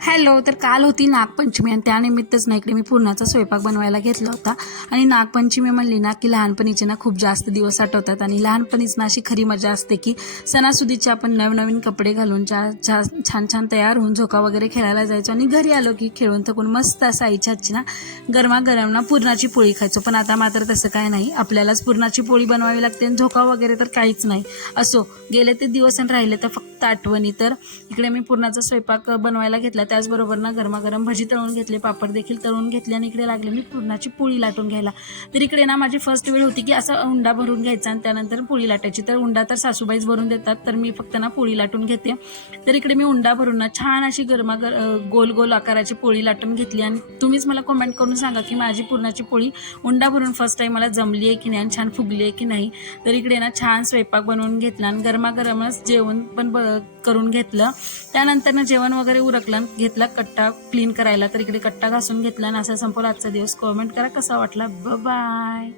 Hello. तर काल होती नागपंचमी आणि त्यानिमित्तच ना इकडे मी पुरणाचा स्वयंपाक बनवायला घेतला होता. आणि नागपंचमी म्हणली ना की लहानपणीचे ना खूप जास्त दिवस आठवतात आणि लहानपणीच ना अशी खरी मजा असते की सणासुदीचे आपण नवनवीन कपडे घालून छान छान तयार होऊन झोका वगैरे खेळायला जायचो आणि घरी आलो की खेळून थकून मस्त असा आईच्या हातची ना गरमागरम ना पुरणाची पोळी खायचो. पण आता मात्र तसं काय नाही, आपल्यालाच पुरणाची पोळी बनवावी लागते आणि झोका वगैरे तर काहीच नाही. असो, गेले ते दिवस आणि राहिले तर फक्त आठवणी. तर इकडे मी पुरणाचा स्वयंपाक बनवायला घेतला, त्याचबरोबर ना गरमागरम भजी तळून घेतले, पापड देखील तळून घेतले आणि इकडे लागले मी पुरणाची पोळी लाटून घ्यायला. तर इकडे ना माझी फर्स्ट वेळ होती की असा उंडा भरून घ्यायचा आणि त्यानंतर पोळी लाटायची. तर उंडा तर सासूबाईच भरून देतात, तर मी फक्त ना पोळी लाटून घेते. तर इकडे मी उंडा भरून ना छान अशी गोल गोल आकाराची पोळी लाटून घेतली. आणि तुम्हीच मला कमेंट करून सांगा की माझी पुरणाची पोळी उंडा भरून फर्स्ट टाईम मला जमली आहे की नाही आणि छान फुगली आहे की नाही. तर इकडे ना छान स्वयंपाक बनवून घेतला आणि गरमागरमच जेवण पण करून घेतलं. त्यानंतर जेवण वगैरे उरकलं, घेतला कट्टा क्लीन करायला. तर इकडे कट्टा घासून घेतला आणि असा संपवला आजचा दिवस. कमेंट करा कसा वाटला. बाय.